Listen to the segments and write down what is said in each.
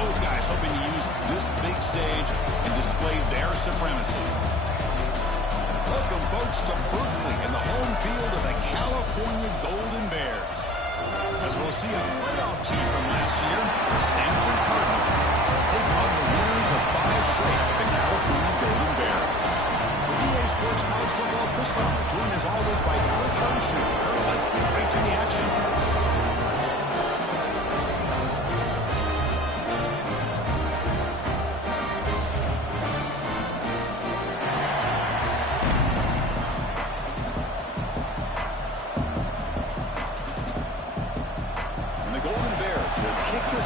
Both guys hoping to use this big stage and display their supremacy. Welcome, folks, to Berkeley and the home field of the California Golden Bears. As we'll see a playoff team from last year, the Stanford Cardinal, take on the winners of 5 straight, the California Golden Bears. For EA Sports College Football, Chris Fowler, joined as always by Eric Armstrong. Let's get right to the action.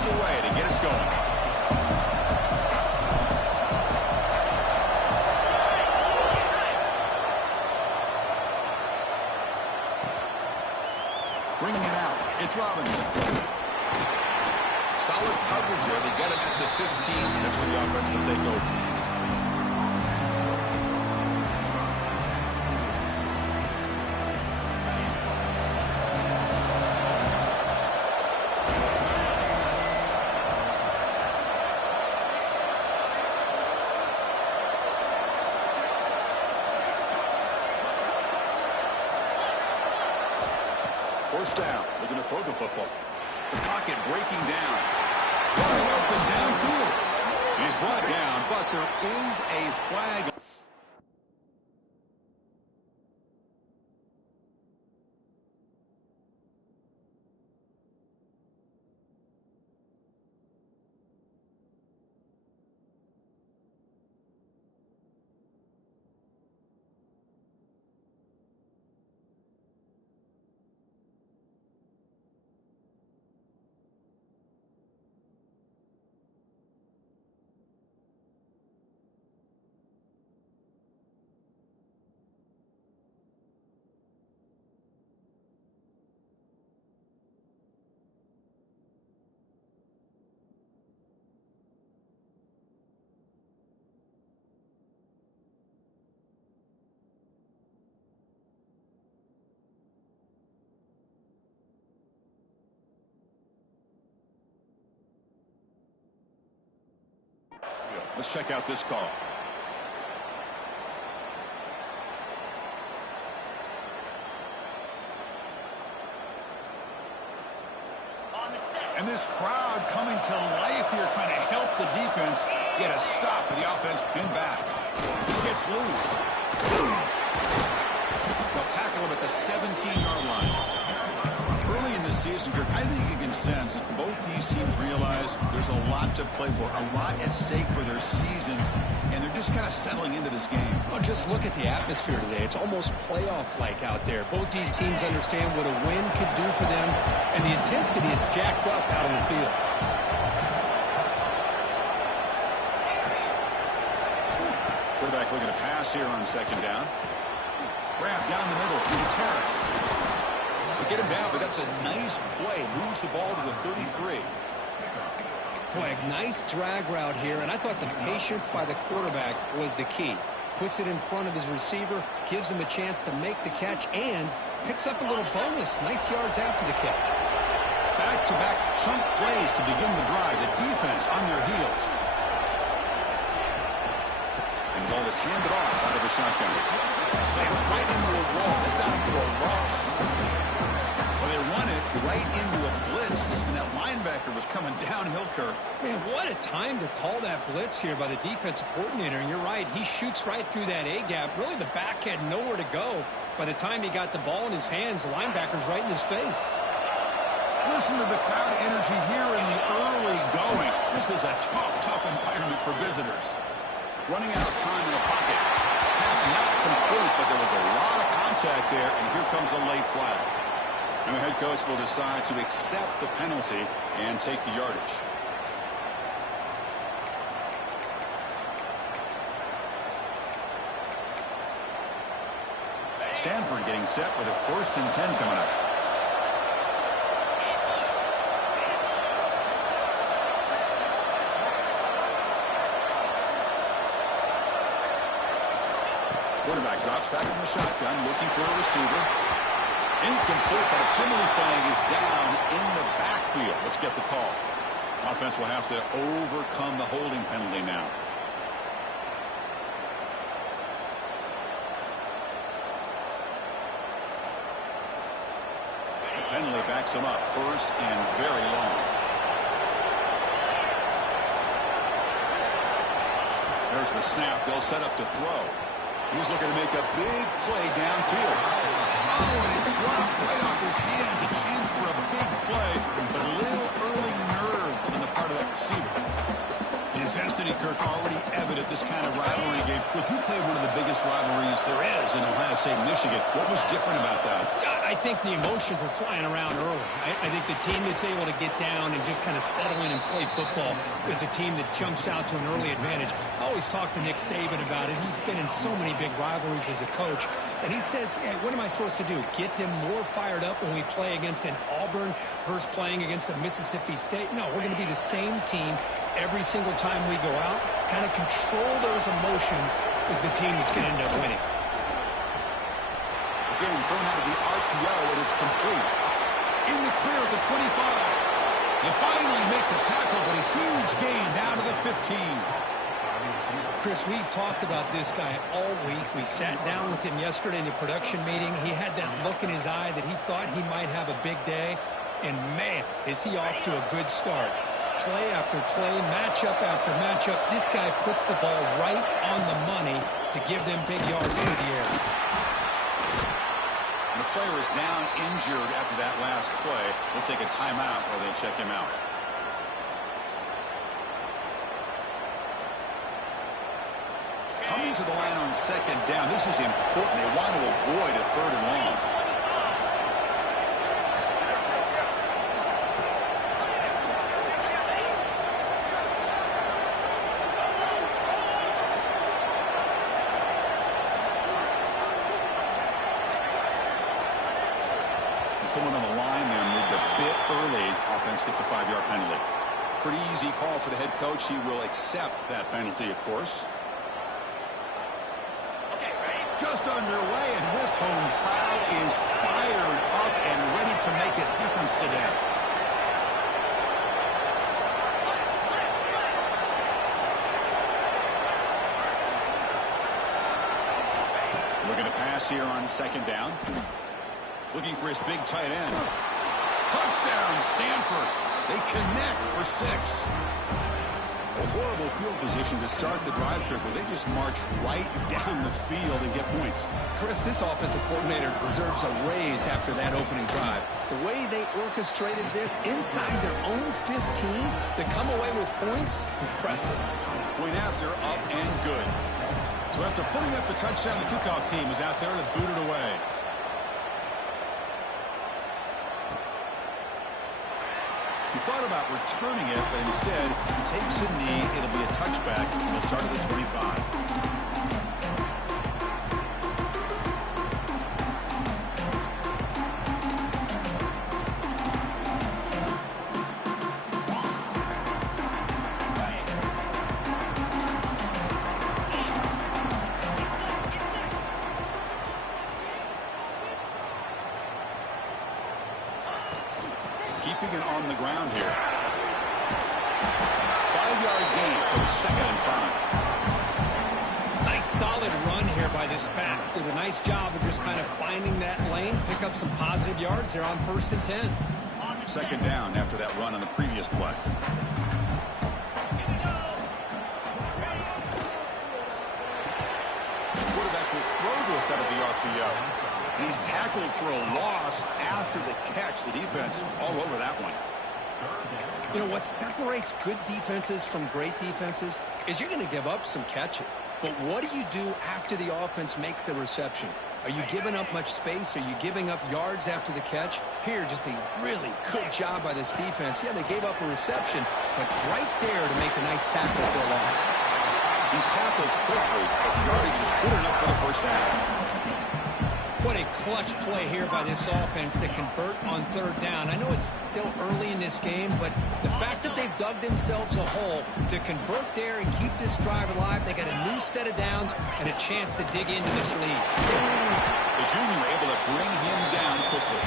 Away to get us going. Bringing it out, it's Robinson. Solid coverage there. They get him at the 15. That's where the offense will take over. First down, looking to throw the football. The pocket breaking down. Running open downfield. He's brought down, but there is a flag. Let's check out this call. And this crowd coming to life here, trying to help the defense get a stop with the offense pinned back. He gets loose. They'll tackle him at the 17-yard line. Early in the season, Kirk, I think you can sense both these teams realize there's a lot to play for, a lot at stake for their seasons, and they're just kind of settling into this game. Well, just look at the atmosphere today. It's almost playoff-like out there. Both these teams understand what a win could do for them, and the intensity is jacked up out on the field. Quarterback looking to pass here on second down. Grab down the middle. It's Harris. They get him down, but that's a nice play. Moves the ball to the 33. Boy, a nice drag route here, and I thought the patience by the quarterback was the key. Puts it in front of his receiver, gives him a chance to make the catch, and picks up a little bonus. Nice yards after the catch. Back-to-back chunk plays to begin the drive. The defense on their heels. And the ball is handed off out of the shotgun. Slams right into a wall. They've got him for a loss. Well, they run it right into a blitz, and that linebacker was coming downhill, Kirk. Man, what a time to call that blitz here by the defensive coordinator. And you're right, he shoots right through that A-gap. Really, the back had nowhere to go. By the time he got the ball in his hands, the linebacker's right in his face. Listen to the crowd energy here in the early going. This is a tough environment for visitors. Running out of time in the pocket. Pass not complete, but there was a lot of contact there, and here comes a late flag. And the head coach will decide to accept the penalty and take the yardage. Stanford getting set with a 1st and 10 coming up. Quarterback drops back from the shotgun, looking for a receiver. Incomplete, but a penalty flag is down in the backfield. Let's get the call. Offense will have to overcome the holding penalty now. The penalty backs him up. First and very long. There's the snap. They'll set up to throw. He's looking to make a big play downfield. Oh, and it's dropped right off his hands. A chance for a big play, but a little early nerves on the part of that receiver. The intensity, Kirk, already evident this kind of rivalry game. Look, you played one of the biggest rivalries there is in Ohio State, Michigan. What was different about that? I think the emotions were flying around early. I think the team that's able to get down and just kind of settle in and play football is the team that jumps out to an early advantage. I always talk to Nick Saban about it. He's been in so many big rivalries as a coach. And he says, hey, what am I supposed to do? Get them more fired up when we play against an Auburn versus playing against a Mississippi State? No, we're going to be the same team every single time we go out. Kind of control those emotions is the team that's going to end up winning. Again, thrown out of the RPO, and it's complete. In the clear at the 25. They finally make the tackle, but a huge gain down to the 15. Chris, we've talked about this guy all week. We sat down with him yesterday in the production meeting. He had that look in his eye that he thought he might have a big day. And, man, is he off to a good start. Play after play, matchup after matchup. This guy puts the ball right on the money to give them big yards through the air. The player is down injured after that last play. We'll take a timeout while they check him out. Coming to the line on second down. This is important. They want to avoid a third and long. Someone on the line there moved a bit early. Offense gets a 5-yard penalty. Pretty easy call for the head coach. He will accept that penalty, of course. Just underway, and this home crowd is fired up and ready to make a difference today. Looking to pass here on second down. Looking for his big tight end. Touchdown, Stanford. They connect for 6. A horrible field position to start the drive, Kirk, but they just march right down the field and get points. Chris, this offensive coordinator deserves a raise after that opening drive. The way they orchestrated this inside their own 15 to come away with points, impressive. Point after, up and good. So after putting up the touchdown, the kickoff team is out there to boot it away. He thought about returning it, but instead takes a knee. It'll be a touchback. He'll start at the 25. Keeping it on the ground here. 5-yard gain, so it's 2nd and 5. Nice solid run here by this back. Did a nice job of just kind of finding that lane, pick up some positive yards. They're on 1st and 10. 2nd down after that run on the previous play. Quarterback will throw this out of the RPO. And he's tackled for a loss after the catch. The defense all over that one. You know, what separates good defenses from great defenses is you're going to give up some catches. But what do you do after the offense makes the reception? Are you giving up much space? Are you giving up yards after the catch? Here, just a really good job by this defense. Yeah, they gave up a reception, but right there to make a nice tackle for a loss. He's tackled quickly, but the yardage is good enough for the first down. What a clutch play here by this offense to convert on 3rd down. I know it's still early in this game, but the fact that they've dug themselves a hole to convert there and keep this drive alive, they got a new set of downs and a chance to dig into this lead. The junior able to bring him down quickly.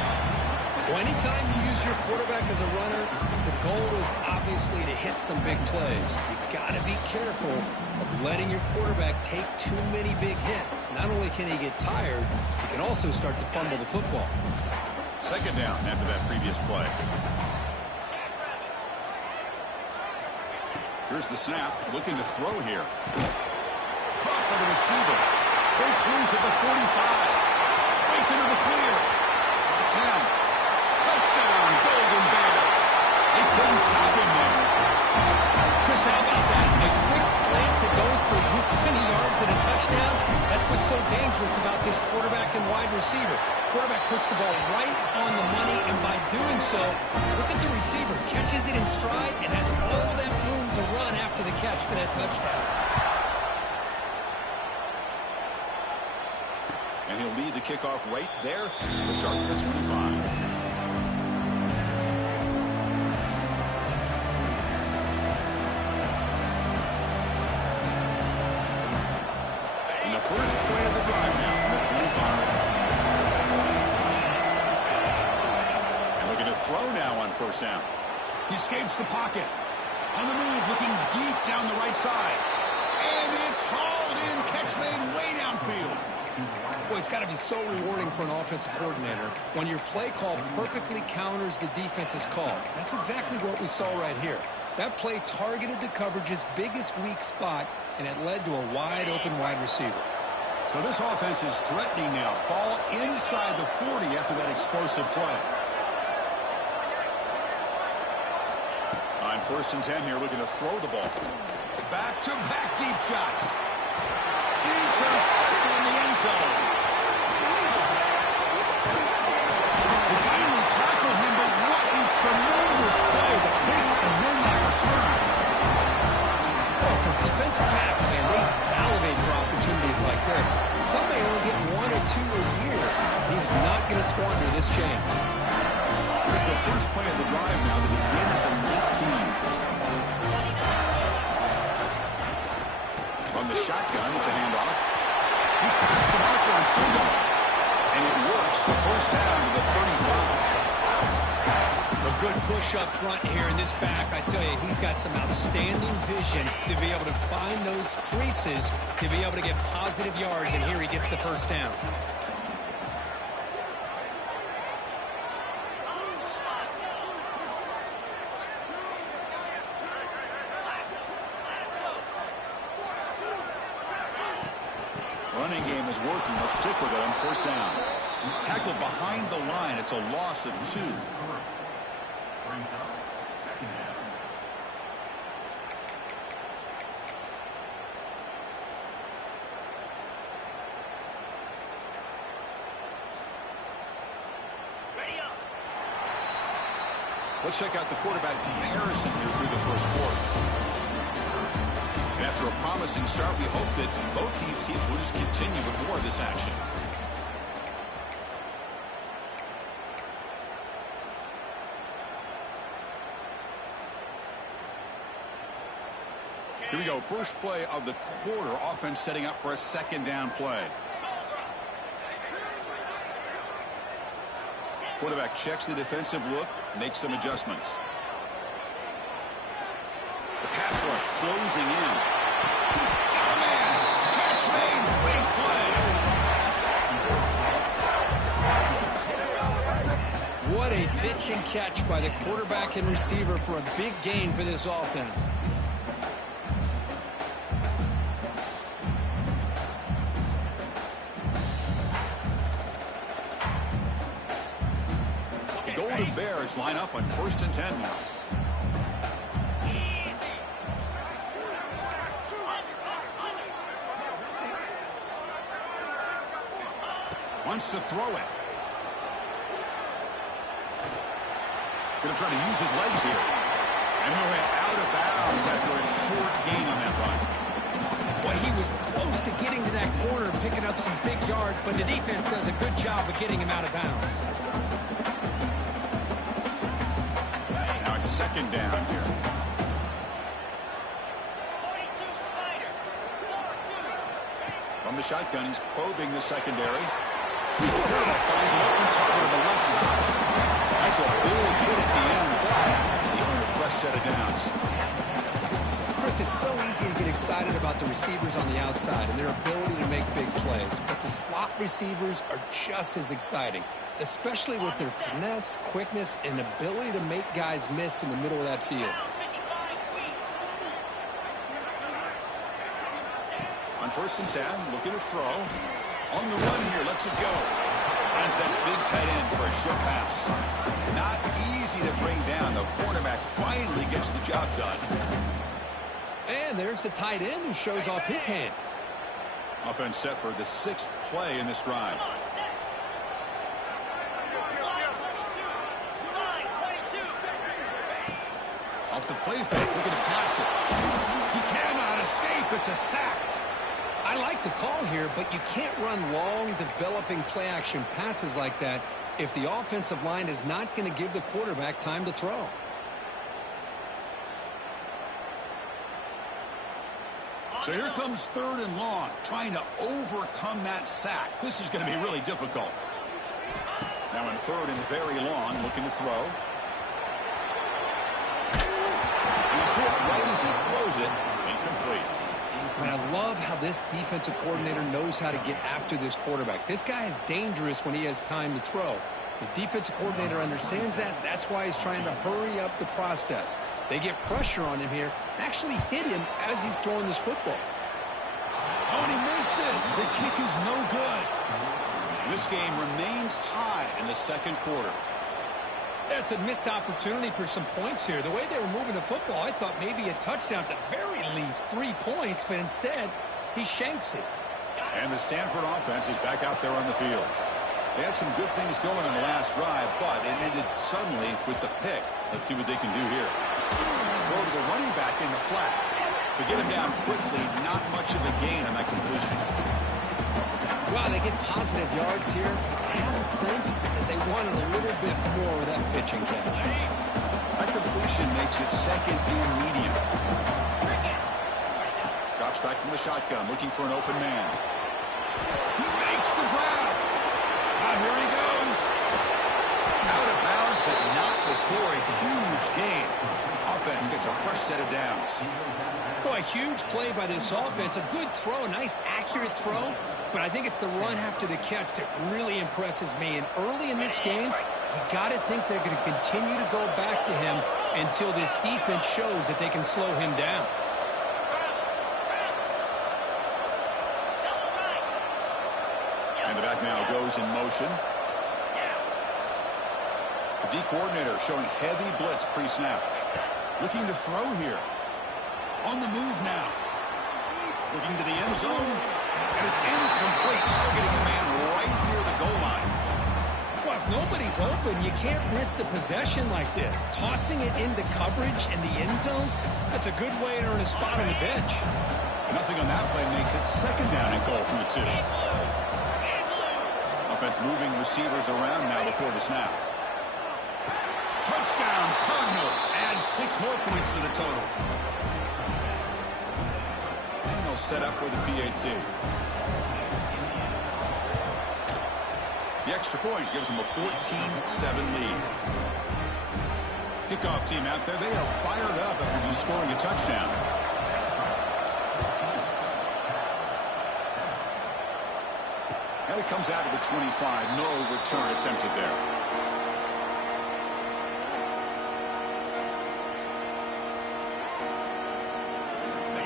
Well, anytime you use your quarterback as a runner, the goal is obviously to hit some big plays. You've got to be careful of letting your quarterback take too many big hits. Not only can he get tired, he can also start to fumble the football. Second down after that previous play. Here's the snap, looking to throw here. Caught by the receiver. Breaks loose at the 45. Breaks into the clear. The 10. Touchdown, Golden Bears. They couldn't stop him there. Chris, how about that? A quick slant that goes for this many yards and a touchdown. That's what's so dangerous about this quarterback and wide receiver. Quarterback puts the ball right on the money, and by doing so, look at the receiver. Catches it in stride and has all that room to run after the catch for that touchdown. And he'll lead the kickoff right there. We'll start with the 25. First play of the drive now from the 25. And looking to throw now on first down. He escapes the pocket. On the move, looking deep down the right side. And it's hauled in. Catch made way downfield. Boy, it's got to be so rewarding for an offensive coordinator when your play call perfectly counters the defense's call. That's exactly what we saw right here. That play targeted the coverage's biggest weak spot, and it led to a wide-open wide receiver. So this offense is threatening now. Ball inside the 40 after that explosive play. On first and 10 here, looking to throw the ball. Back-to-back deep shots. Intercepted in the end zone. They finally tackle him, but what a tremendous play. The pick and then that return. Well, for defensive backs, man, they salivate for opportunities like this. Some may only get 1 or 2 a year. He was not going to squander this chance. Here's the first play of the drive now to begin at the 19. From the shotgun, it's a handoff. He's past the marker and still going. And it works. The first down to the 35. A good push up front here in this back. I tell you, he's got some outstanding vision to be able to find those creases, to be able to get positive yards, and here he gets the first down. Running game is working. They'll stick with it on first down. Tackled behind the line. It's a loss of 2. Let's check out the quarterback comparison here through the first quarter. And after a promising start, we hope that both teams will just continue with more of this action. Here we go. First play of the quarter. Offense setting up for a second down play. Quarterback checks the defensive look, makes some adjustments. The pass rush closing in. Got a man. Catch made. Big play. What a pitch and catch by the quarterback and receiver for a big gain for this offense. Golden Bears line up on first and 10 now. Wants to throw it. Going to try to use his legs here. And he'll hit out of bounds after a short gain on that run. Boy, he was close to getting to that corner, picking up some big yards, but the defense does a good job of getting him out of bounds. Now it's second down here. From the shotgun, he's probing the secondary. Quarterback finds an open target on the left side. That's a big hit at the end, but they earn a fresh set of downs. Chris, it's so easy to get excited about the receivers on the outside and their ability to make big plays, but the slot receivers are just as exciting, especially with their finesse, quickness, and ability to make guys miss in the middle of that field. On 1st and 10, looking to throw. On the run here, lets it go. Finds that big tight end for a short pass. Not easy to bring down. The quarterback finally gets the job done. And there's the tight end who shows off his hands. Offense set for the 6th play in this drive. Off the play fake, looking to pass it. He cannot escape. It's a sack. I like the call here, but you can't run long, developing play-action passes like that if the offensive line is not going to give the quarterback time to throw. So here comes 3rd and long, trying to overcome that sack. This is going to be really difficult. Now in 3rd and very long, looking to throw. He's hit right as he throws it. Incomplete. And I love how this defensive coordinator knows how to get after this quarterback. This guy is dangerous when he has time to throw. The defensive coordinator understands that. That's why he's trying to hurry up the process. They get pressure on him here, actually hit him as he's throwing this football. Oh, and he missed it. The kick is no good. This game remains tied in the 2nd quarter. That's a missed opportunity for some points here. The way they were moving the football, I thought maybe a touchdown, at the very least 3 points, but instead, he shanks it. And the Stanford offense is back out there on the field. They had some good things going on the last drive, but it ended suddenly with the pick. Let's see what they can do here. Throw to the running back in the flat. But get him down quickly, not much of a gain on that completion. Wow, they get positive yards here. I have a sense that they wanted a little bit more of that pitching catch. That completion makes it 2nd and medium. Drops back from the shotgun, looking for an open man. He makes the grab. Here he goes. Out of bounds, but not before a huge gain. Offense gets a fresh set of downs. Boy, a huge play by this offense. A good throw, a nice, accurate throw. But I think it's the run after the catch that really impresses me. And early in this game, you got to think they're going to continue to go back to him until this defense shows that they can slow him down. And the back now goes in motion. The D coordinator showing heavy blitz pre-snap. Looking to throw here. On the move now. Looking to the end zone. And it's incomplete. Targeting a man right near the goal line. Well, if nobody's open, you can't risk the possession like this. Tossing it into coverage in the end zone, that's a good way to earn a spot on the bench. Nothing on that play makes it 2nd down and goal from the 2. Offense moving receivers around now before the snap. Touchdown, Cardinal. Add 6 more points to the total. And they'll set up with a PAT. The extra point gives them a 14-7 lead. Kickoff team out there, they are fired up after just scoring a touchdown. And it comes out of the 25. No return attempted there.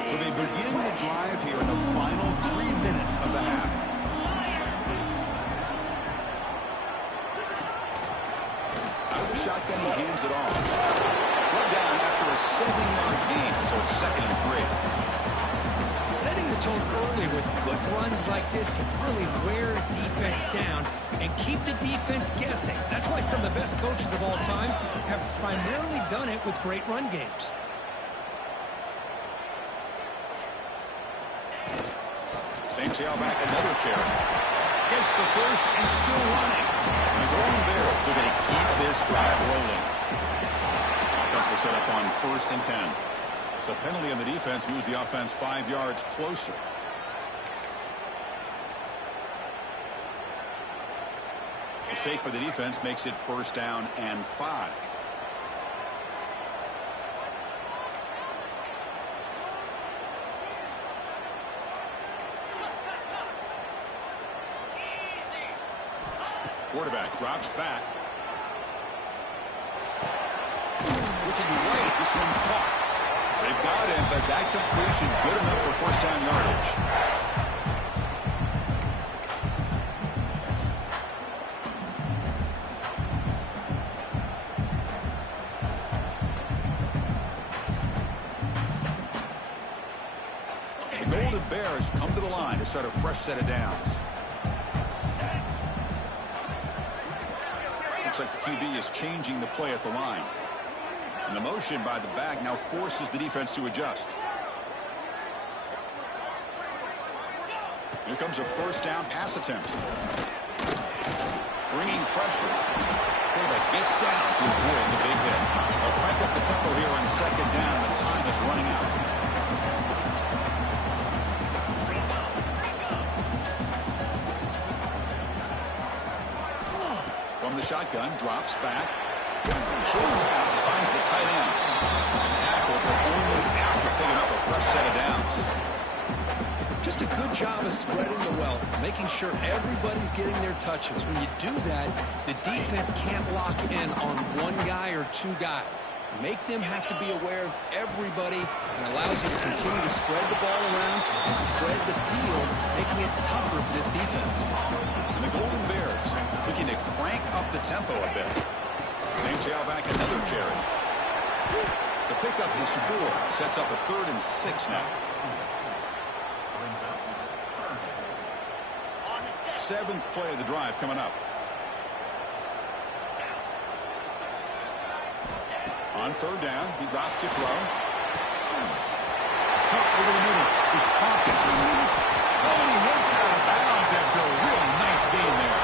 So they begin the drive here in the final 3 minutes of the half. Out of the shotgun, he hands it off. Run down after a 7-yard gain, so it's 2nd and 3. Setting the tone early with good runs like this can really wear a defense down and keep the defense guessing. That's why some of the best coaches of all time have primarily done it with great run games. Same tailback, another carry. Gets the first and still running. And the Golden Bears are going to keep this drive rolling. Offense will set up on 1st and 10. So penalty on the defense moves the offense 5 yards closer. Mistake by the defense makes it 1st down and 5. Quarterback drops back. Looking right, this one caught. They've got him, but that completion good enough for 1st down yardage. The Golden Bears come to the line to start a fresh set of downs. Looks like the QB is changing the play at the line. And the motion by the back now forces the defense to adjust. Here comes a 1st down pass attempt. Bringing pressure. Quarterback gets down to avoid the big hit. They'll crank up the tempo here on 2nd down. The time is running out. From the shotgun, drops back. Short pass finds the tight end. Tackle, but only after picking up a fresh set of downs. Just a good job of spreading the wealth, making sure everybody's getting their touches. When you do that, the defense can't lock in on one guy or 2 guys. Make them have to be aware of everybody, and allows you to continue to spread the ball around and spread the field, making it tougher for this defense. And the Golden Bears looking to crank up the tempo a bit. Same tailback, another carry. The pickup is 4. Sets up a 3rd and 6 now. 7th play of the drive coming up. On 3rd down, he drops to throw. Cut over the middle. It's Hawkins. Oh, he hits out of bounds after a real nice game there.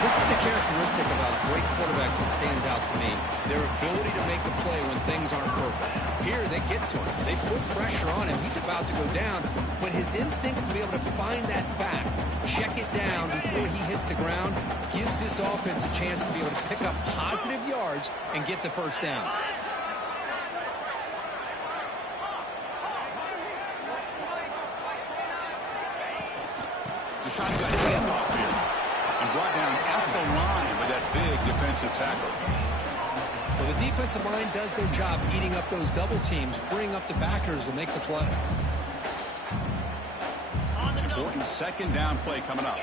This is the characteristic about great quarterbacks that stands out to me. Their ability to make a play when things aren't perfect. Here, they get to him. They put pressure on him. He's about to go down, but his instincts to be able to find that back, check it down before he hits the ground, gives this offense a chance to be able to pick up positive yards and get the 1st down. The shotgun handoff here. And brought down at the line with that big defensive tackle. Well, the defensive line does their job eating up those double teams, freeing up the backers to make the play. Important 2nd down play coming up.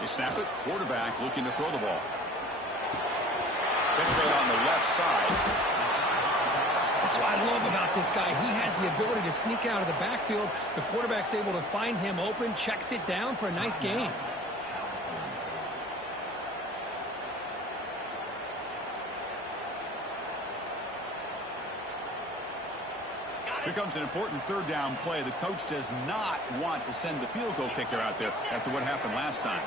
They snap it. Quarterback looking to throw the ball. Catch made on the left side. That's what I love about this guy. He has the ability to sneak out of the backfield. The quarterback's able to find him open, checks it down for a nice gain. Here comes an important 3rd down play. The coach does not want to send the field goal kicker out there after what happened last time.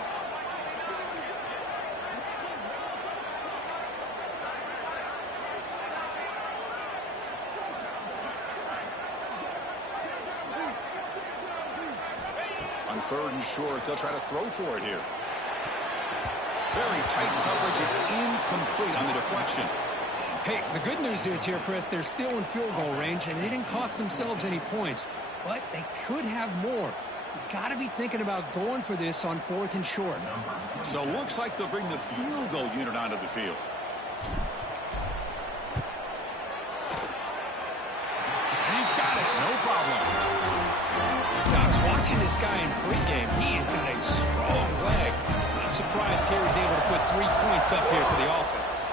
On 3rd and short, they'll try to throw for it here. Very tight coverage. It's incomplete on the deflection. Hey, the good news is here, Chris, they're still in field goal range, and they didn't cost themselves any points, but they could have more. You got to be thinking about going for this on 4th and short. So it looks like they'll bring the field goal unit onto the field. He's got it. No problem. I was watching this guy in pregame. He has got a strong leg. I'm surprised here he's able to put 3 points up here for the offense.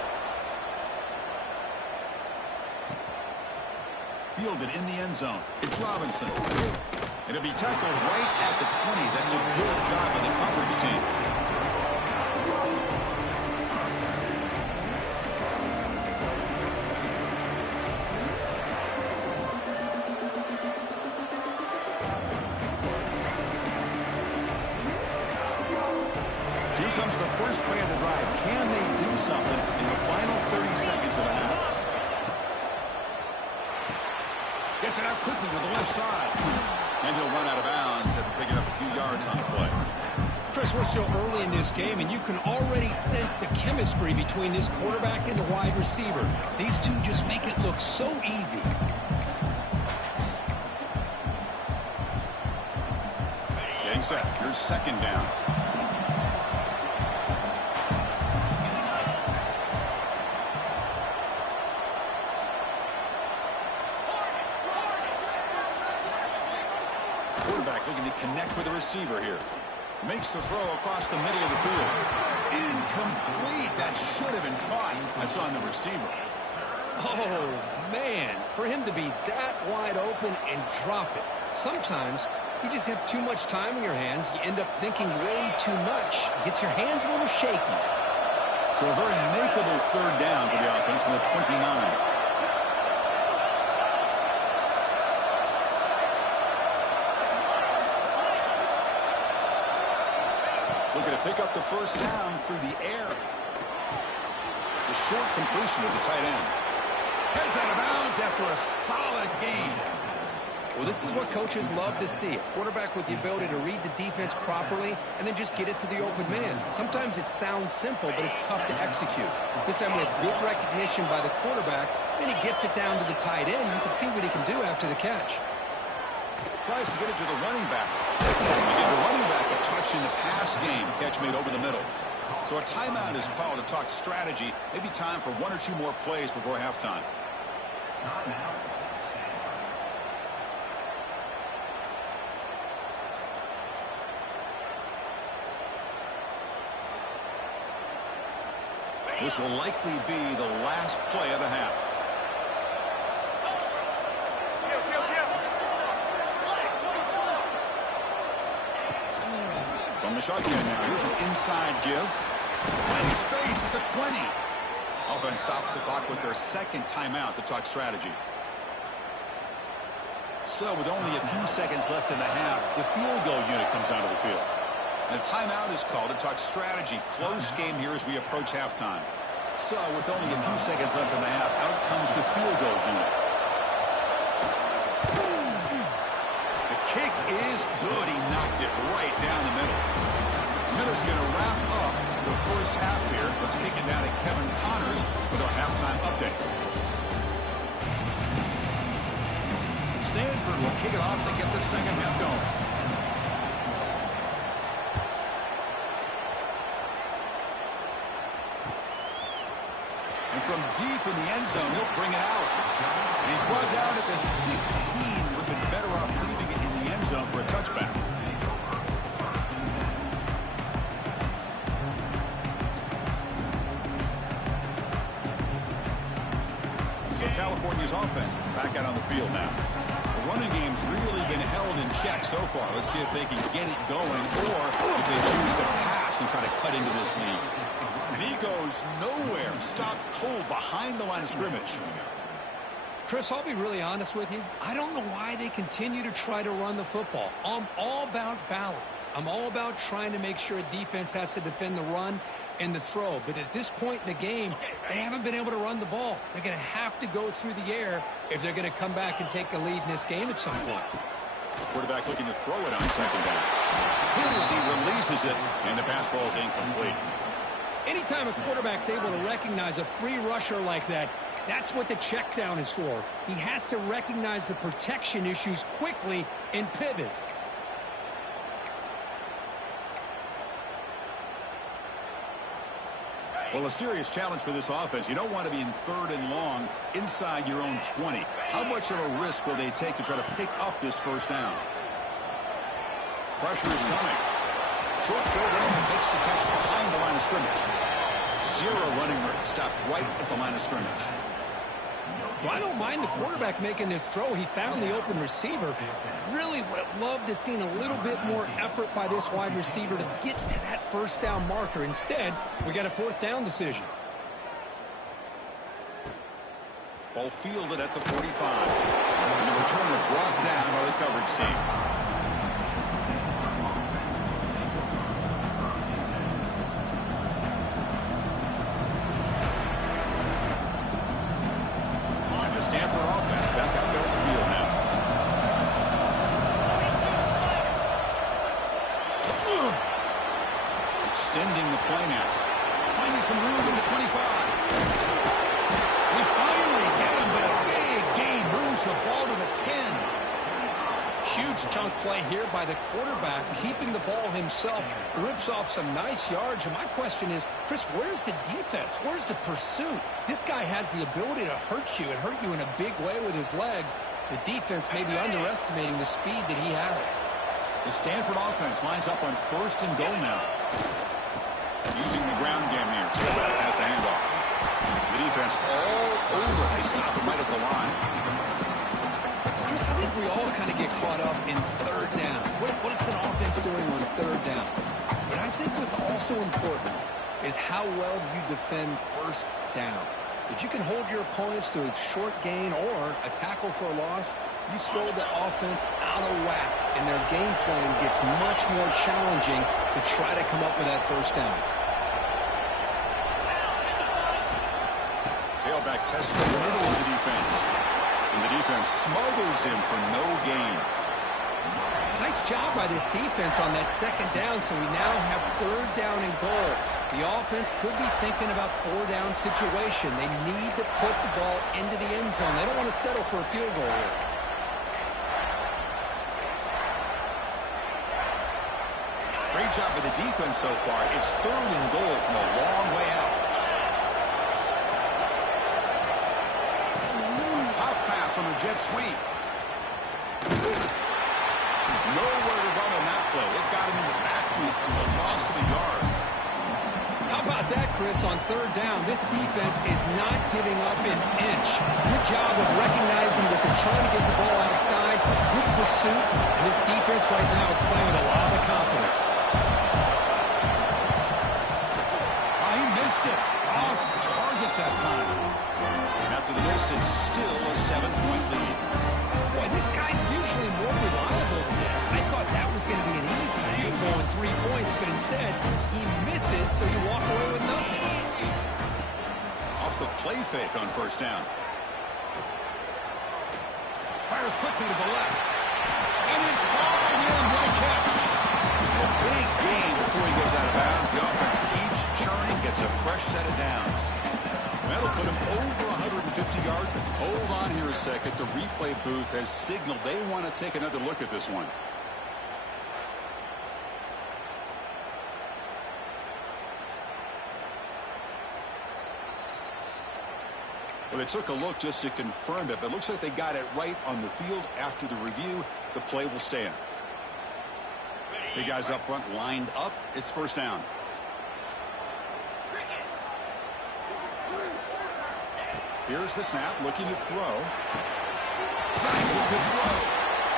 Fielded in the end zone. It's Robinson. It'll be tackled right at the 20. That's a good job by the coverage team. Here comes the first play of the drive. Can they do something in the final 30 seconds of the half? Gets it out quickly to the left side. And he'll run out Chris, we're still early in this game, and you can already sense the chemistry between this quarterback and the wide receiver. These two just make it look so easy. Getting set. Here's second down. Quarterback looking to connect with the receiver here. Makes the throw across the middle of the field. Incomplete. That should have been caught. That's on the receiver. Oh, man. For him to be that wide open and drop it. Sometimes you just have too much time in your hands. You end up thinking way too much. Gets your hands a little shaky. So a very makeable third down for the offense from the 29. Looking to pick up the first down through the air. The short completion of the tight end. Heads out of bounds after a solid gain. Well, this is what coaches love to see. A quarterback with the ability to read the defense properly and then just get it to the open man. Sometimes it sounds simple, but it's tough to execute. This time with good recognition by the quarterback, then he gets it down to the tight end. You can see what he can do after the catch. Tries to get it to the running back. Give the running back a touch in the pass game. Catch made over the middle. So a timeout is called to talk strategy. Maybe time for one or two more plays before halftime. This will likely be the last play of the half. From the shotgun now. Here's an inside give. Plenty space at the 20. Offense stops the clock with their second timeout to talk strategy. So with only a few seconds left in the half, the field goal unit comes out of the field. And a timeout is called to talk strategy. Close game here as we approach halftime. So with only a few seconds left in the half, out comes the field goal unit. The kick is good. He knocked it right down the middle. Miller's going to wrap up the first half here. Let's kick it down to Kevin Connors with our halftime update. Stanford will kick it off to get the second half going. And from deep in the end zone, he'll bring it out. And he's brought down at the 16. Would have been better off leaving it in the end zone for a touchback. So California's offense back out on the field now. The running game's really been held in check so far. Let's see if they can get it going or if they choose to pass and try to cut into this lead. And he goes nowhere. Stopped cold behind the line of scrimmage. Chris, I'll be really honest with you. I don't know why they continue to try to run the football. I'm all about balance. I'm all about trying to make sure a defense has to defend the run and the throw. But at this point in the game, they haven't been able to run the ball. They're going to have to go through the air if they're going to come back and take the lead in this game at some point. Quarterback looking to throw it on second down. Hit as he releases it, and the pass ball is incomplete. Anytime a quarterback's able to recognize a free rusher like that, that's what the check down is for. He has to recognize the protection issues quickly and pivot. Well, a serious challenge for this offense. You don't want to be in third and long inside your own 20. How much of a risk will they take to try to pick up this first down? Pressure is coming. Short throw running that makes the catch behind the line of scrimmage. Zero running room. Stopped right at the line of scrimmage. Well, I don't mind the quarterback making this throw. He found the open receiver. Really would have loved to have seen a little bit more effort by this wide receiver to get to that first down marker. Instead, we got a fourth down decision. Ball fielded at the 45. And the returner brought down by the coverage team. Stanford offense back out there on the field now. extending the play now. Finding some room in the 25. We finally get him, but a big gain moves the ball to the 10. Huge chunk play here by the quarterback, keeping the ball himself, rips off some nice yards. And my question is, Chris, where's the defense? Where's the pursuit? This guy has the ability to hurt you and hurt you in a big way with his legs. The defense may be underestimating the speed that he has. The Stanford offense lines up on 1st and goal now. Using the ground game here. Tailback has the handoff. The defense all over. They stop him right at the line. Chris, I think we all kind of get caught up in 3rd down. What's an offense doing on 3rd down? But I think what's also important is how well you defend 1st down. If you can hold your opponents to a short gain or a tackle for a loss, you throw the offense out of whack, and their game plan gets much more challenging to try to come up with that 1st down. Tailback tests the middle of the defense. And the defense smothers him for no gain. Nice job by this defense on that 2nd down, so we now have 3rd down and goal. The offense could be thinking about 4-down situation. They need to put the ball into the end zone. They don't want to settle for a field goal here. Great job by the defense so far. It's 3rd and goal from a long way out. Pop pass on the jet sweep. Nowhere to run on that play. It got him in the backfield. It's a loss of a yard. How about that, Chris, on 3rd down? This defense is not giving up an inch. Good job of recognizing that they're trying to get the ball outside. Good pursuit. And this defense right now is playing with a lot of confidence. Oh, he missed it. Off target that time. And after the miss, it's still a 7-point lead. Boy, this guy's usually more reliable than this. I thought that was going to be an easy field goal and 3 points, but instead, he misses, so you walk away with nothing. Off the play fake on 1st down. Fires quickly to the left. And it's all in. What a catch. A big gain before he goes out of bounds. The offense keeps churning, gets a fresh set of downs. That'll put him over 150 yards. Hold on here a second. The replay booth has signaled they want to take another look at this one. Well, they took a look just to confirm it, but it looks like they got it right on the field. After the review, the play will stand. The guys up front lined up. It's 1st down. Here's the snap, looking to throw. Snags a good throw.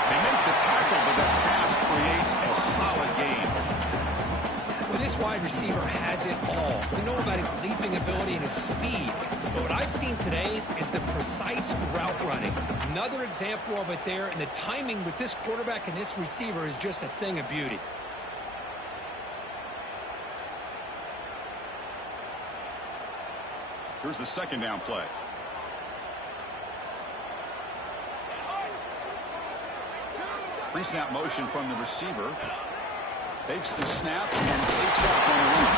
They make the tackle, but the pass creates a solid gain. Well, this wide receiver has it all. We know about his leaping ability and his speed. But what I've seen today is the precise route running. Another example of it there, and the timing with this quarterback and this receiver is just a thing of beauty. Here's the 2nd down play. Pre-snap motion from the receiver. Takes the snap and takes off on the run.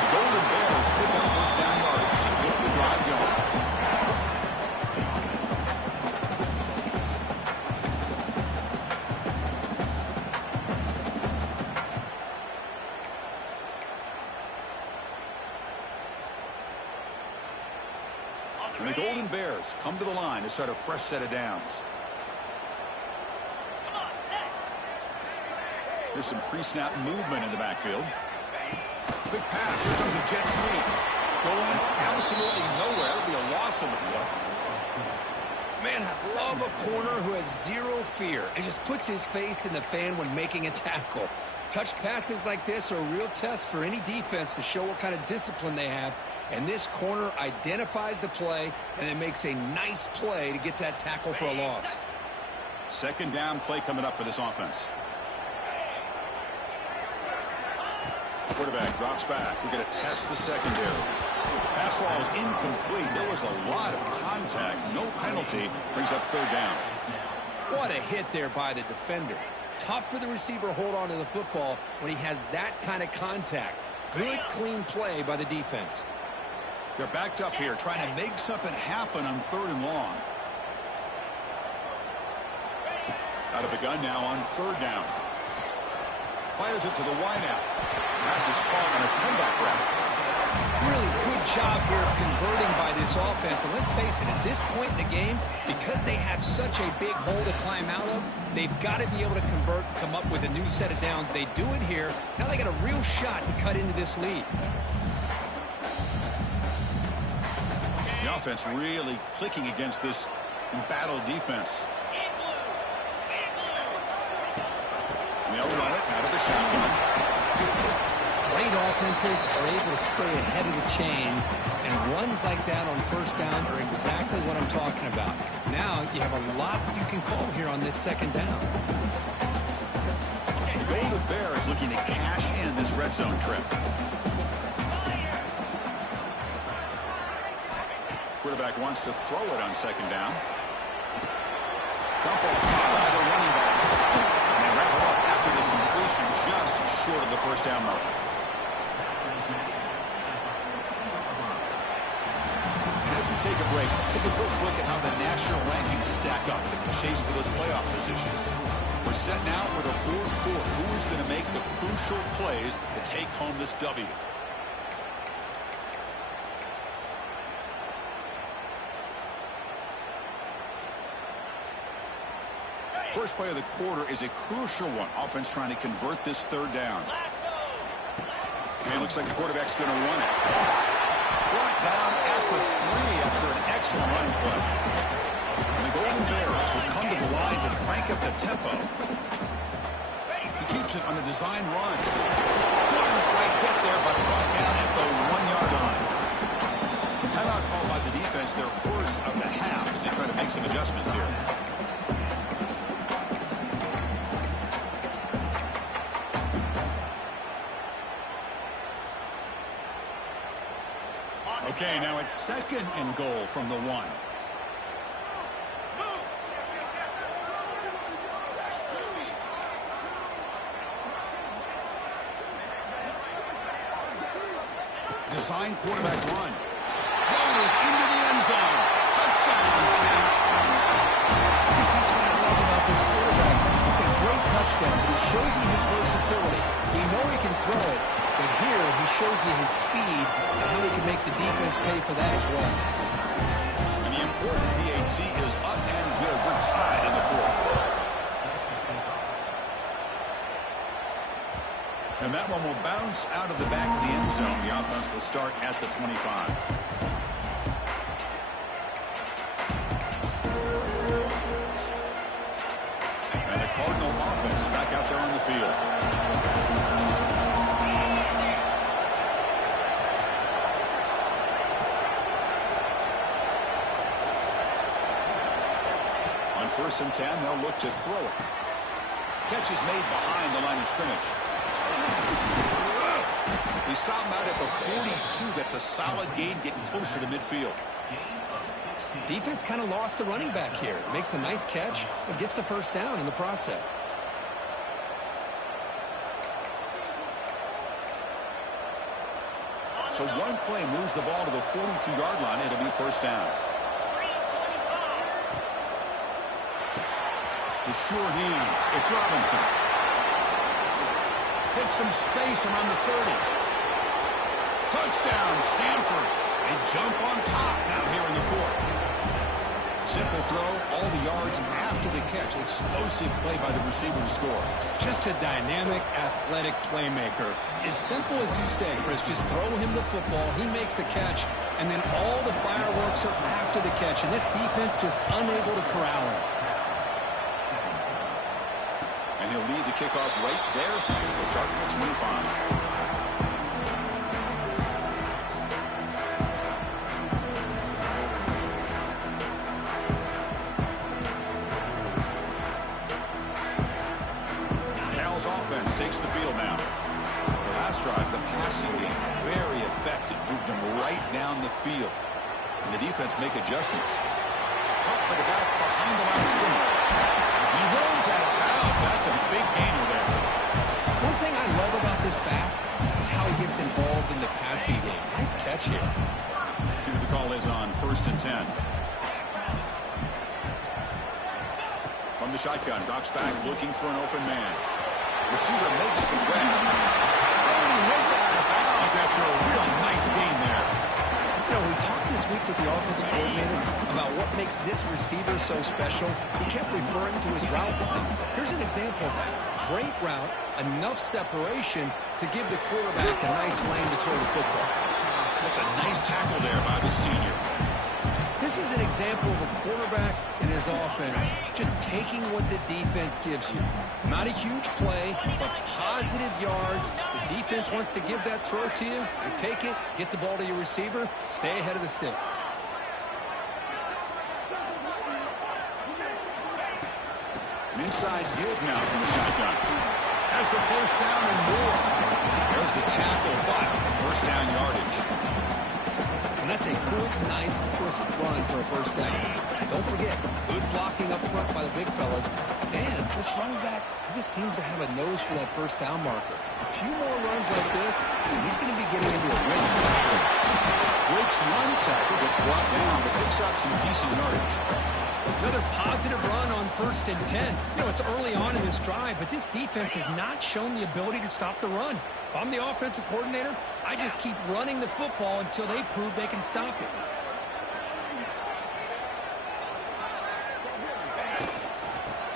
The Golden Bears pick up 1st down yardage to keep the drive going. And the Golden Bears come to the line to start a fresh set of downs. There's some pre-snap movement in the backfield. Big pass. Here comes a jet sweep. Going absolutely nowhere. It'll be a loss on the play. Man, I love a corner who has zero fear and just puts his face in the fan when making a tackle. Touch passes like this are a real test for any defense to show what kind of discipline they have. And this corner identifies the play and then makes a nice play to get that tackle for a loss. 2nd down play coming up for this offense. Quarterback drops back. We're going to test the secondary. Pass ball is incomplete. There was a lot of contact. No penalty. Brings up 3rd down. What a hit there by the defender. Tough for the receiver to hold on to the football when he has that kind of contact. Good, clean play by the defense. They're backed up here, trying to make something happen on 3rd and long. Out of the gun now on 3rd down. Fires it to the wideout. Pass is caught on a comeback route. Really good job here of converting by this offense. And let's face it, at this point in the game, because they have such a big hole to climb out of, they've got to be able to convert, come up with a new set of downs. They do it here. Now they got a real shot to cut into this lead. The offense really clicking against this embattled defense. They'll run it out of the shotgun. Great offenses are able to stay ahead of the chains, and runs like that on 1st down are exactly what I'm talking about. Now you have a lot that you can call here on this 2nd down. The Golden Bears looking to cash in this red zone trip. Quarterback wants to throw it on 2nd down. Dump off by the running back. And they wrap it up after the completion just short of the 1st down mark. As we take a break, take a quick look at how the national rankings stack up in the chase for those playoff positions. We're set now for the 4th quarter. Who is going to make the crucial plays to take home this W? First play of the quarter is a crucial one. Offense trying to convert this 3rd down. And it looks like the quarterback's going to run it. Brought down at the 3 after an excellent running play. And the Golden Bears will come to the line to crank up the tempo. He keeps it on the design run. Couldn't quite get there, but brought down at the 1-yard line. Timeout called by the defense, their first of the half, as they try to make some adjustments here. Okay, now it's 2nd and goal from the 1. Design quarterback run. Ball is into the end zone. Touchdown, Cat. That's what I love about this quarterback. It's a great touchdown, but he shows you his versatility. We know he can throw it, but here he shows you his speed and how he can make the defense pay for that as well. And the important PAT is up and good. We're tied in the 4th. And that one will bounce out of the back of the end zone. The offense will start at the 25. And the Cardinal offense is back out there on the field. On 1st and 10, they'll look to throw it. Catch is made behind the line of scrimmage. He stopped out at the 42. That's a solid gain, getting closer to midfield. Defense kind of lost the running back here. Makes a nice catch, but gets the 1st down in the process. So one play moves the ball to the 42-yard line. It'll be 1st down. The sure hands. It's Robinson. Gets some space around the 30. Touchdown, Stanford. They jump on top now here in the 4th. Simple throw, all the yards after the catch. Explosive play by the receiver to score. Just a dynamic, athletic playmaker. As simple as you say, Chris, just throw him the football, he makes a catch, and then all the fireworks are after the catch, and this defense just unable to corral him. And he'll lead the kickoff right there. We'll start at the 25. Offense takes the field now. The last drive, the passing game, very effective. Moved them right down the field. And the defense make adjustments. Caught by the back behind the line of scrimmage. He runs out of bounds. That's a big gainer there. One thing I love about this back is how he gets involved involved in the passing game. Nice catch here. See what the call is on 1st and 10. From the shotgun, drops back looking for an open man. Receiver makes the grab. And he hits it out of bounds after a real nice gain there. You know, we talked this week with the offensive coordinator about what makes this receiver so special. He kept referring to his route running. Here's an example of that. Great route, enough separation to give the quarterback a nice lane to throw the football. That's a nice tackle there by the senior. This is an example of a quarterback and his offense just taking what the defense gives you. Not a huge play, but positive yards. The defense wants to give that throw to you. You take it, get the ball to your receiver, stay ahead of the sticks. An inside give now from the shotgun. Has the first down and more. There's the tackle, but first down yardage. And that's a good, nice, crisp run for a first down. Don't forget, good blocking up front by the big fellas. And this running back, he just seems to have a nose for that first down marker. A few more runs like this, and he's going to be getting into a rhythm for sure. Breaks one tackle, gets brought down, but picks up some decent yardage. Another positive run on 1st and 10. You know, it's early on in this drive, but this defense has not shown the ability to stop the run. If I'm the offensive coordinator, I just keep running the football until they prove they can stop it.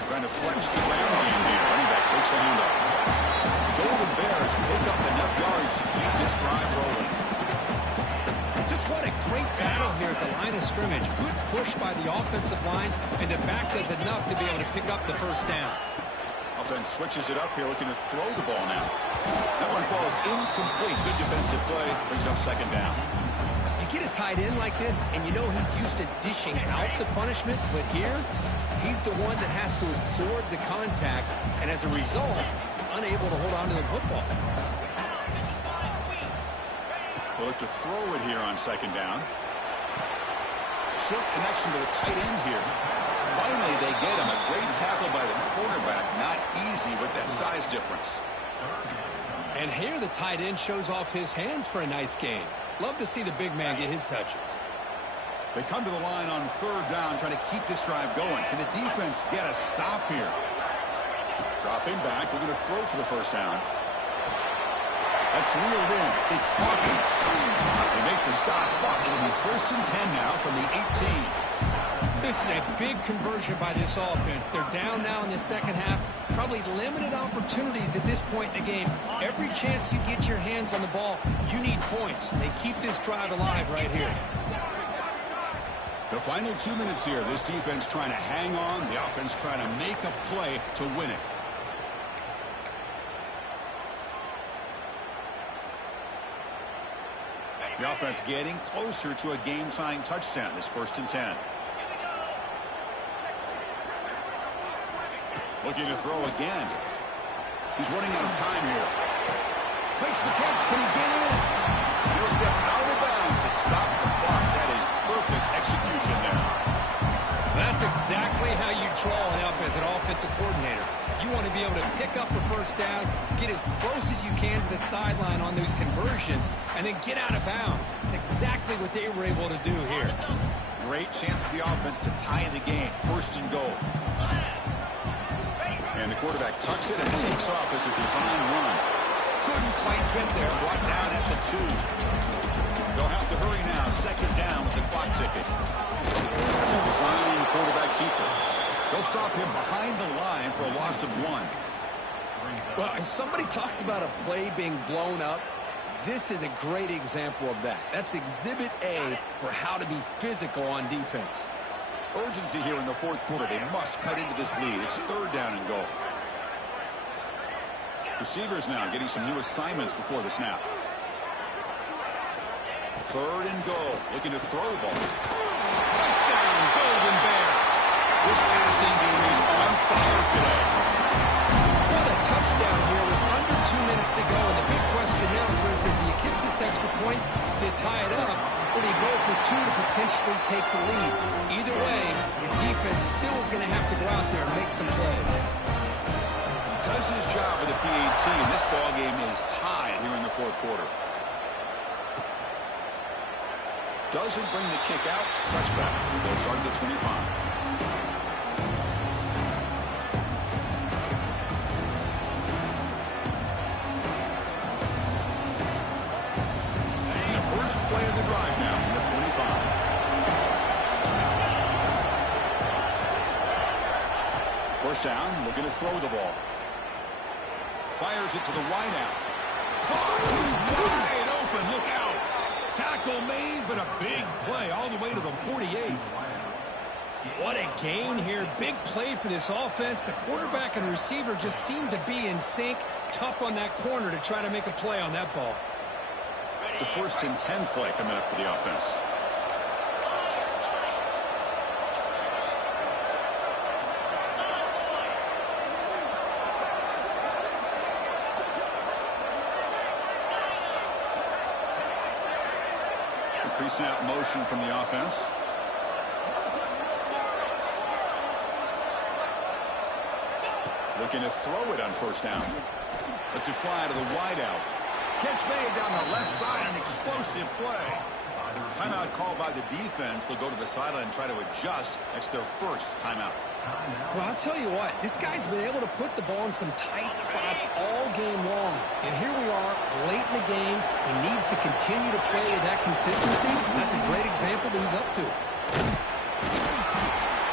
Trying to flex the ground game here. Running back takes a handoff. The Golden Bears pick up enough yards to keep this drive rolling. Just what a great battle here at the line of scrimmage. Good push by the offensive line, and the back does enough to be able to pick up the first down. Offense switches it up here, looking to throw the ball now. That one falls incomplete. Good defensive play. Brings up second down. You get a tight end like this, and you know he's used to dishing out the punishment, but here, he's the one that has to absorb the contact, and as a result, he's unable to hold on to the football. They'll look to throw it here on second down. Short connection to the tight end here. Finally, they get him. A great tackle by the quarterback. Not easy with that size difference. And here the tight end shows off his hands for a nice gain. Love to see the big man get his touches. They come to the line on third down, trying to keep this drive going. Can the defense get a stop here? Dropping back. We're going to throw for the first down. That's reeled in. It's Hawkins. They make the stop. It'll be 1st and 10 now from the 18. This is a big conversion by this offense. They're down now in the second half. Probably limited opportunities at this point in the game. Every chance you get your hands on the ball, you need points. And they keep this drive alive right here. The final 2 minutes here. This defense trying to hang on. The offense trying to make a play to win it. The offense getting closer to a game-tying touchdown. This 1st and 10. Looking to throw again. He's running out of time here. Makes the catch. Can he get in? He'll step out of bounds to stop the clock. That is perfect execution there. That's exactly how you draw it up as an offensive coordinator. You want to be able to pick up a first down, get as close as you can to the sideline on those conversions, and then get out of bounds. That's exactly what they were able to do here. Great chance for the offense to tie the game. 1st and goal. And the quarterback tucks it and takes off as a design run. Couldn't quite get there. Brought down at the 2. They'll have to hurry now. 2nd down with the clock ticking. That's a design quarterback keeper. They'll stop him behind the line for a loss of 1. Well, if somebody talks about a play being blown up, this is a great example of that. That's exhibit A for how to be physical on defense. Urgency here in the 4th quarter. They must cut into this lead. It's 3rd down and goal. Receivers now getting some new assignments before the snap. 3rd and goal. Looking to throw the ball. Touchdown, Golden Bears. This passing game is on fire today. What a touchdown here with under 2 minutes to go. And the big question now, Chris, is do you kick this extra point to tie it up, or do you go for 2 to potentially take the lead? Either way, the defense still is going to have to go out there and make some plays. He does his job with the PAT, and this ball game is tied here in the 4th quarter. Doesn't bring the kick out. Touchback. They'll start at the 25. And the first play of the drive now from the 25. First down, looking to throw the ball. Fires it to the wideout. Oh, he's wide open. Look out. Tackle made, but a big play all the way to the 48. What a gain here. Big play for this offense. The quarterback and receiver just seem to be in sync. Tough on that corner to try to make a play on that ball. It's a 1st and 10 play coming up for the offense. Pre-snap motion from the offense. Looking to throw it on first down. Lets it fly to the wideout. Catch made down the left side. An explosive play. Timeout called by the defense. They'll go to the sideline and try to adjust. That's their first timeout. Well, I'll tell you what, this guy's been able to put the ball in some tight spots all game long. And here we are, late in the game. He needs to continue to play with that consistency. That's a great example that he's up to.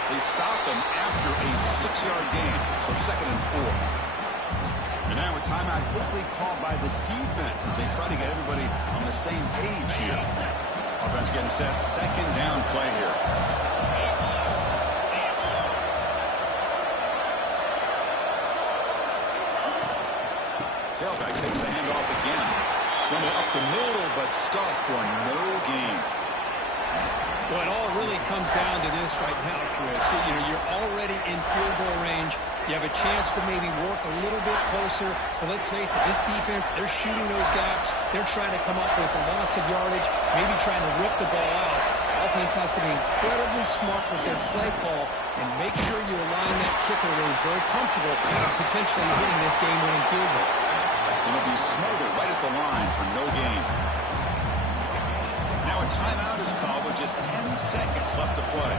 They stop him after a 6-yard gain, so 2nd and 4. And now a timeout quickly called by the defense as they try to get everybody on the same page here. Offense getting set, 2nd down play here. Tailback takes the handoff again. Running up the middle, but stuffed for no gain. Well, it all really comes down to this right now, Chris. You know, you're already in field goal range. You have a chance to maybe work a little bit closer. But let's face it, this defense, they're shooting those gaps. They're trying to come up with a loss of yardage, maybe trying to rip the ball out. Offense has to be incredibly smart with their play call and make sure you align that kicker where he's very comfortable potentially hitting this game-winning field goal. It'll be smothered right at the line for no gain. Now a timeout is called with just 10 seconds left to play.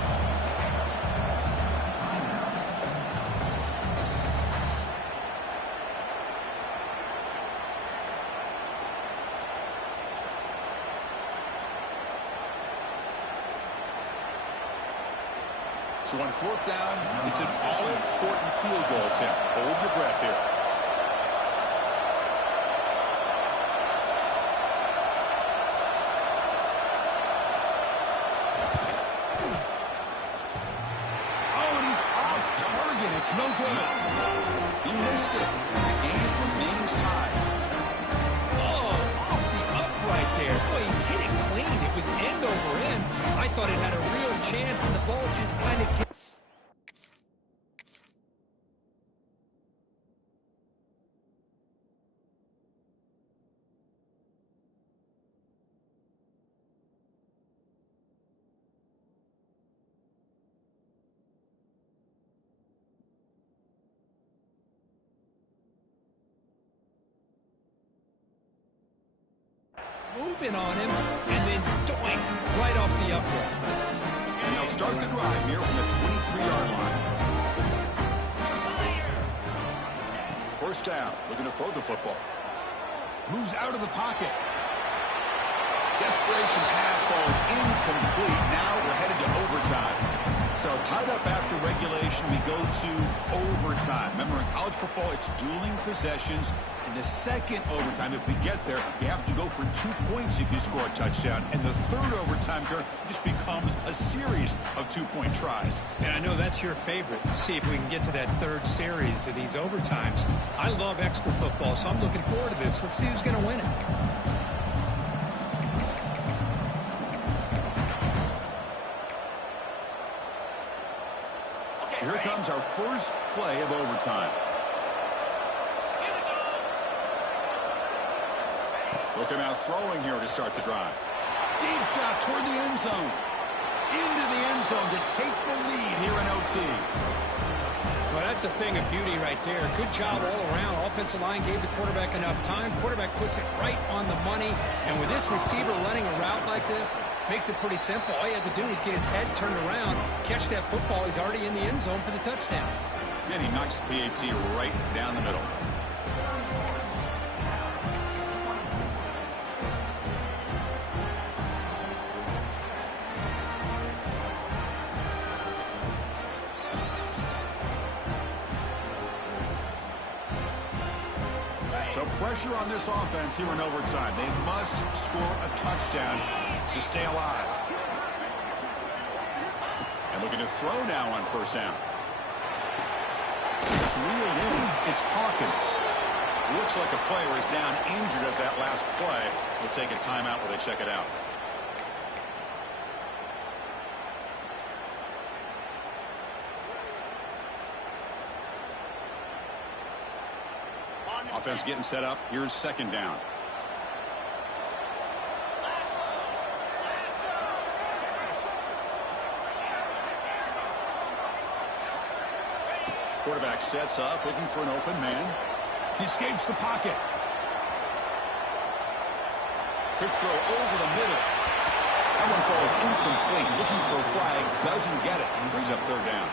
So on 4th down, it's an all-important field goal attempt. Hold your breath here. It's no good. He missed it. The game remains tied. Oh, off the upright there. Boy, he hit it clean. It was end over end. I thought it had a real chance, and the ball just kind of came. Moving on him, and then doink, right off the upright. And they'll start the drive here from the 23-yard line. First down, looking to throw the football. Moves out of the pocket. Desperation pass falls incomplete. Now we're headed to overtime. So tied up after regulation, we go to overtime. Remember, in college football, it's dueling possessions. In the second overtime, if we get there, you have to go for 2 points if you score a touchdown. And the third overtime, Kirk, just becomes a series of 2-point tries. And I know that's your favorite. See if we can get to that third series of these overtimes. I love extra football, so I'm looking forward to this. Let's see who's going to win it. So here comes our first play of overtime. Looking out throwing here to start the drive. Deep shot toward the end zone. Into the end zone to take the lead here in OT. Well, that's a thing of beauty right there. Good job all around. Offensive line gave the quarterback enough time. Quarterback puts it right on the money. And with this receiver running a route like this, makes it pretty simple. All you have to do is get his head turned around, catch that football. He's already in the end zone for the touchdown. And he knocks the PAT right down the middle. So pressure on this offense here in overtime. They must score a touchdown to stay alive. And looking to throw now on first down. It's reeled in. It's Hawkins. Looks like a player is down injured at that last play. We'll take a timeout while they check it out. Offense getting set up. Here's second down. Quarterback sets up, looking for an open man. He escapes the pocket. Quick throw over the middle. That one falls incomplete. Looking for a flag. Doesn't get it. Brings up third down.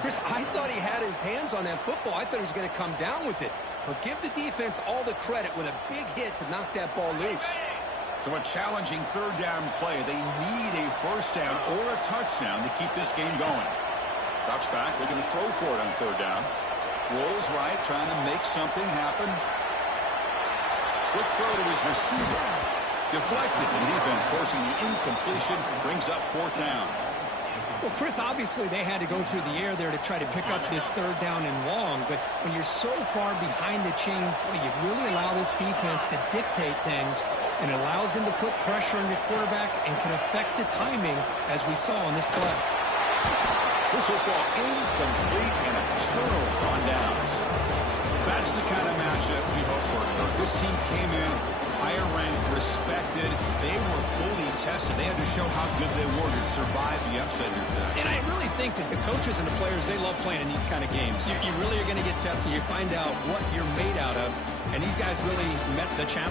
Chris, I thought he had his hands on that football. I thought he was going to come down with it. But give the defense all the credit with a big hit to knock that ball loose. So a challenging third down play. They need a first down or a touchdown to keep this game going. Drops back, looking to throw for it on third down. Rolls right, trying to make something happen. Quick throw to his receiver. Deflected. The defense forcing the incompletion. Brings up fourth down. Well, Chris, obviously they had to go through the air there to try to pick up this third down and long. But when you're so far behind the chains, boy, you really allow this defense to dictate things. And it allows them to put pressure on your quarterback and can affect the timing, as we saw on this play. This football incomplete and a turnover on downs. That's the kind of matchup we hope for. This team came in higher ranked, respected. They were fully tested. They had to show how good they were to survive the upset here today. And I really think that the coaches and the players, they love playing in these kind of games. You really are going to get tested. You find out what you're made out of. And these guys really met the challenge.